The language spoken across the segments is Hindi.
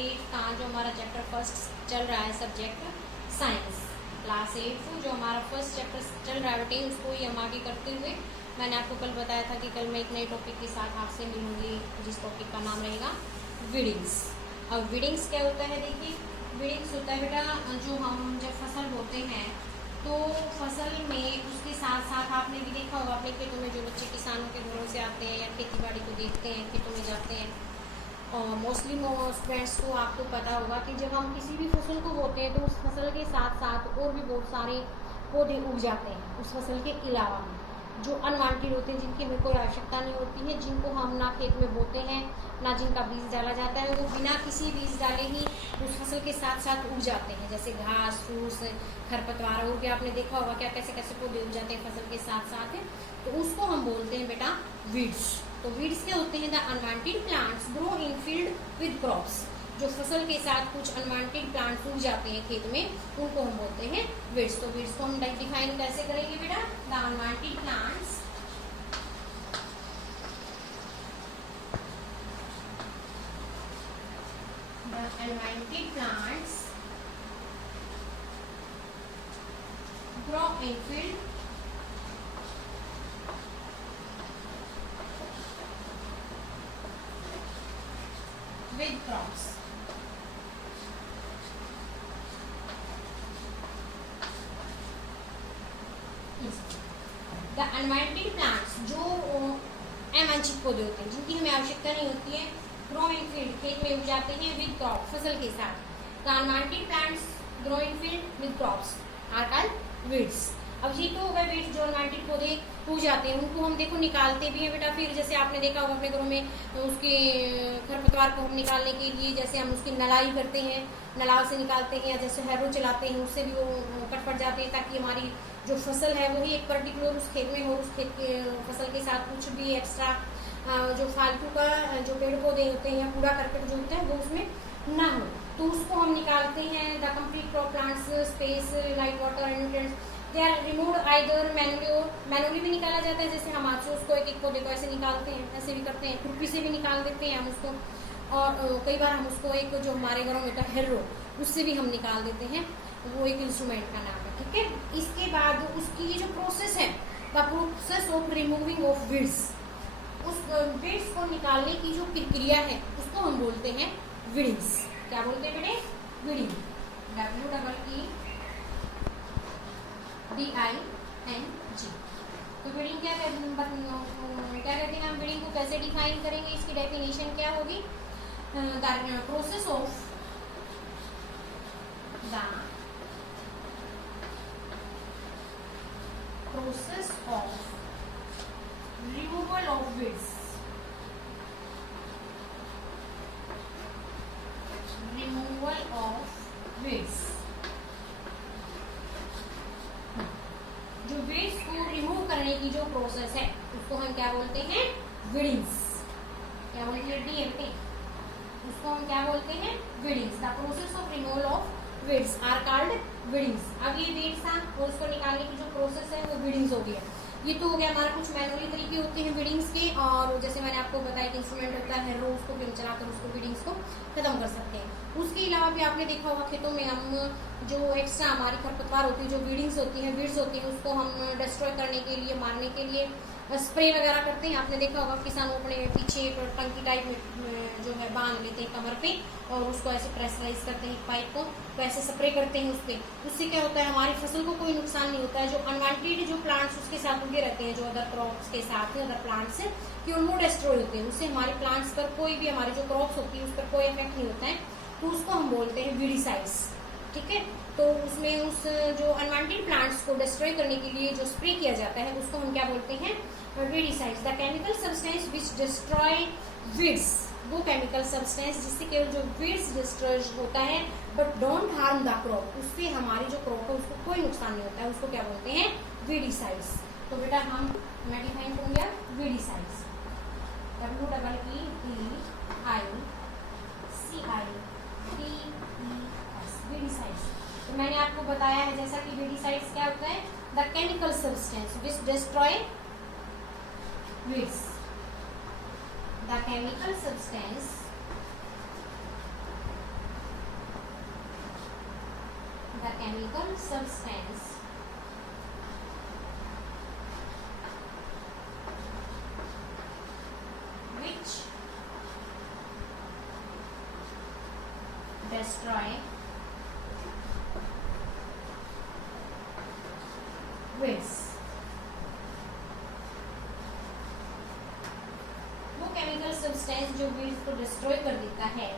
8 का जो हमारा चैप्टर फर्स्ट चल रहा है सब्जेक्ट साइंस, क्लास 8 जो हमारा फर्स्ट चैप्टर चल रहा है बेटे, उसको ही हम आगे करते हुए मैंने आपको कल बताया था कि कल मैं एक नए टॉपिक के साथ आपसे मिलूंगी, जिस टॉपिक का नाम रहेगा वीडिंग्स। अब वीडिंग्स क्या होता है, देखिए वीडिंग्स होता है बेटा, जो हम जब फसल बोते हैं तो फसल में उसके साथ साथ आपने भी देखा होगा अपने खेतों में जो बच्चे किसानों के घरों से आते हैं या खेती बाड़ी को देखते हैं, खेतों में जाते हैं, और मोस्टली स्टूडेंट्स को आपको पता होगा कि जब हम किसी भी फसल को बोते हैं तो उस फसल के साथ साथ और भी बहुत सारे पौधे उग जाते हैं उस फसल के अलावा भी, जो अनवांटेड होते हैं, जिनकी हमें कोई आवश्यकता नहीं होती है, जिनको हम ना खेत में बोते हैं ना जिनका बीज डाला जाता है, वो बिना किसी बीज डाले ही उस फसल के साथ साथ उग जाते हैं, जैसे घास फूस खरपतवार और भी आपने देखा होगा क्या कैसे कैसे पौधे उग जाते हैं फसल के साथ साथ, तो उसको हम बोलते हैं बेटा वीड्स। तो वीड्स क्या होते हैं, the unwanted plants grow in field with crops, जो फसल के साथ कुछ अनवांटेड प्लांट्स उग जाते हैं खेत में, उनको हम बोलते हैं वीड्स। तो वीड्स को हम डिफाइन कैसे करेंगे बेटा, the unwanted plants grow in field with crops। The unwanted plants, जो अवांछित पौधे होते हैं जिनकी हमें आवश्यकता नहीं होती है, ग्रो इन फील्ड खेत में उग जाते हैं, विद क्रॉप फसल के साथ। The unwanted plants grow in field with crops are called weeds. अब ये तो हो गए वीड्स, जो अनवांटेड पौधे उग जाते हैं, उनको हम देखो निकालते भी हैं बेटा। फिर जैसे आपने देखा होगा अपने घरों में, तो उसके खरपतवार को हम निकालने के लिए जैसे हम उसकी नलाई करते हैं, नलाव से निकालते हैं, या जैसे हैरो चलाते हैं उससे भी वो कट पड़ जाते हैं, ताकि हमारी जो फसल है वही एक पर्टिकुलर उस खेत में हो, उस खेत के फसल के साथ कुछ भी एक्स्ट्रा जो फालतू का जो पेड़ पौधे होते हैं या कूड़ा करकट जो होता है वो उसमें ना हो, तो उसको हम निकालते हैं। The complete crop plants space light water and nutrients they are removed either manually भी निकाला जाता है, जैसे हम हाथ से उसको एक एक पौधे को ऐसे निकालते हैं, ऐसे भी करते हैं, खुरपी से भी निकाल देते हैं हम उसको, और कई बार हम उसको एक जो हमारे घरों में होता है हेरो, उससे भी हम निकाल देते हैं, वो एक इंस्ट्रूमेंट का नाम है, ठीक है। इसके बाद उसकी ये जो प्रोसेस है, the process of removing of weeds, उस वीड्स को निकालने की जो प्रक्रिया है उसको हम बोलते हैं वीडिंग्स। क्या बोलते हैं बेटे, वीडिंग, WEEDING। तो वीडिंग क्या कहते हैं, हम वीडिंग को कैसे डिफाइन करेंगे, इसकी डेफिनेशन क्या होगी, the process of removal of weeds, जो वीड्स को रिमूव करने की जो प्रोसेस है उसको हम क्या बोलते हैं, वीडिंग्स। क्या बोलते हैं, उसको हम क्या बोलते हैं, weedings. The process of removal of weeds are called weedings. अब ये वीड्स था और उसको निकालने की जो प्रोसेस है वो वीडिंग्स हो गया। ये तो हो गया हमारा कुछ मैनुअली तरीके होते हैं वीडिंग्स के, और जैसे मैंने आपको बताया कि इंस्ट्रूमेंट होता है हेरो, उसको भी हम चलाकर उसको वीडिंग्स को खत्म कर सकते हैं। उसके अलावा भी आपने देखा होगा खेतों में हम जो एक्स्ट्रा हमारी खरपतवार होती है, जो वीडिंग्स होती है, वीड्स होती है, उसको हम डिस्ट्रॉय करने के लिए, मारने के लिए स्प्रे वगैरह करते हैं। आपने देखा होगा किसान अपने पीछे टंकी टाइप में जो है बांध लेते हैं कमर पे, और उसको ऐसे प्रेशराइज करते हैं पाइप को, तो ऐसे स्प्रे करते हैं उस पर। उससे क्या होता है, हमारी फसल को कोई नुकसान नहीं होता है। जो अनवांटेड जो प्लांट्स उसके साथ उगे रहते हैं, जो अदर क्रॉप्स के साथ है, अदर प्लांट्स कि वो डिस्ट्रॉय होते हैं, उससे हमारे प्लांट्स पर कोई भी, हमारी जो क्रॉप्स होती है उस पर कोई इफेक्ट नहीं होता है, तो उसको हम बोलते हैं वीडिसाइड्स, ठीक है। तो उसमें उस जो अनवांटेड प्लांट्स को डिस्ट्रॉय करने के लिए जो स्प्रे किया जाता है उसको हम क्या बोलते हैं, weedicides. The chemical substance which destroy weeds, वो केमिकल सब्सटेंस जिससे कि जो वीड्स डिस्ट्रॉय होता है but don't harm the crop, उससे हमारी जो क्रॉप है उसको कोई नुकसान नहीं होता है, उसको क्या बोलते हैं, वीडिसाइड्स। तो बेटा मैं डिफाइन करूंगा वीडिसाइड्स, WEEDICIDS, वीडिसाइड्स। तो मैंने आपको बताया है जैसा कि वीडिसाइड्स क्या होता है, the chemical substance which destroy weeds, the chemical substance the chemical substance which destroy weeds। वो केमिकल सब्सटेंस जो वीड्स को डिस्ट्रॉय कर देता है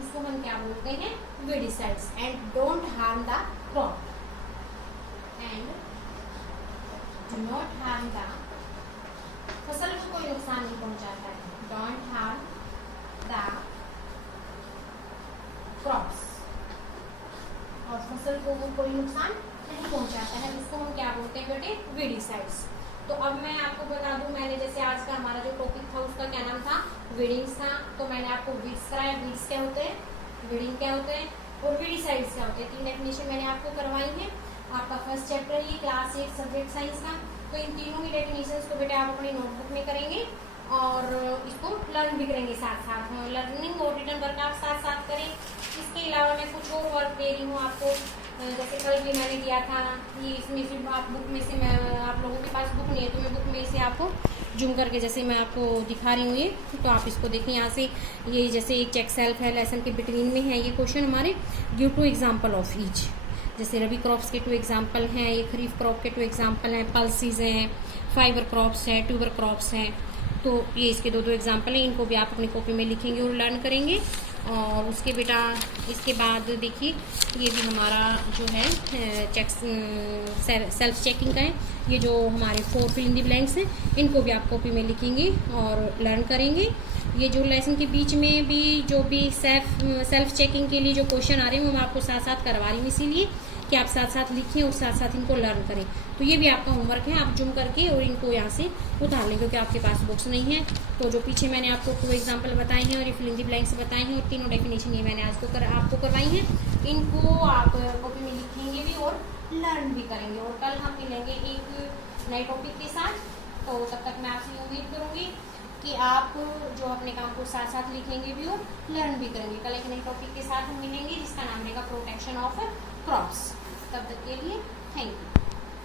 उसको हम क्या बोलते हैं, weedicides. And don't harm the crop, and do not harm the, फसल को कोई नुकसान नहीं पहुंचाता है। डोंट हार्म द क्रॉप्स, और फसल को वो कोई नुकसान नहीं पहुंचाता है, उसको हम क्या बोलते हैं बेटे, वीडिसाइड्स। तो अब मैं आपको बता दूं, मैंने जैसे आज का हमारा जो टॉपिक था उसका क्या नाम था, वीडिंग्स था। तो मैंने आपको वीड्स कराया, वीड्स क्या होते हैं, वीडिंग क्या होते हैं, और वीडिसाइड्स क्या होते हैं। 3 डेफिनेशन मैंने आपको करवाई है। आपका फर्स्ट चैप्टर ये क्लास 8 सब्जेक्ट साइंस का। तो इन तीनों की डेफिनेशंस को बेटा आप अपनी नोटबुक में करेंगे और इसको लर्न भी करेंगे साथ साथ। लर्निंग और रिटन वर्क आप साथ साथ करें। इसके अलावा मैं कुछ और वर्क दे रही हूँ आपको, जैसे कल भी मैंने दिया था। ये इसमें से आप बुक में से, मैं आप लोगों के पास बुक नहीं है तो मैं बुक में से आपको जूम करके जैसे मैं आपको दिखा रही हूँ ये, तो आप इसको देखें यहाँ से। ये जैसे एक चेक सेल्फ है, लेसन के बिटवीन में है ये क्वेश्चन हमारे। गिव 2 एग्जाम्पल ऑफ ईच, जैसे रबी क्रॉप्स के 2 एग्जाम्पल हैं, ये खरीफ क्रॉप के 2 एग्जाम्पल हैं, पल्सीज हैं, फाइबर क्रॉप्स हैं, ट्यूबर क्रॉप्स हैं। तो ये इसके 2 एग्जाम्पल हैं, इनको भी आप अपनी कॉपी में लिखेंगे और लर्न करेंगे। और उसके बेटा इसके बाद देखिए ये भी हमारा जो है सेल्फ चेकिंग का है। ये जो हमारे 4 फिल इन द ब्लैंक्स हैं, इनको भी आप कॉपी में लिखेंगे और लर्न करेंगे। ये जो लेसन के बीच में भी जो भी सेल्फ चेकिंग के लिए जो क्वेश्चन आ रहे हैं वो मैं आपको साथ साथ करवा रही हूँ, इसीलिए कि आप साथ साथ लिखें और साथ साथ इनको लर्न करें। तो ये भी आपका होमवर्क है, आप जूम करके और इनको यहाँ से उतार लें, क्योंकि आपके पास बुक्स नहीं है। तो जो पीछे मैंने आपको 2 एग्जाम्पल बताए हैं और ये फिल इन द ब्लैंक्स बताए हैं और तीनों डेफिनेशन ये मैंने आज को आपको करवाई हैं, इनको आप कॉपी में लिखेंगे भी और लर्न भी करेंगे। और कल हम मिलेंगे एक नए टॉपिक के साथ। तो तब तक मैं आपसे उम्मीद करूँगी कि आप जो अपने काम को साथ साथ लिखेंगे भी और लर्न भी करेंगे। कल एक नए टॉपिक के साथ हम मिलेंगे जिसका नाम रहेगा प्रोटेक्शन ऑफ क्रॉप्स। तब तक के लिए थैंक यू।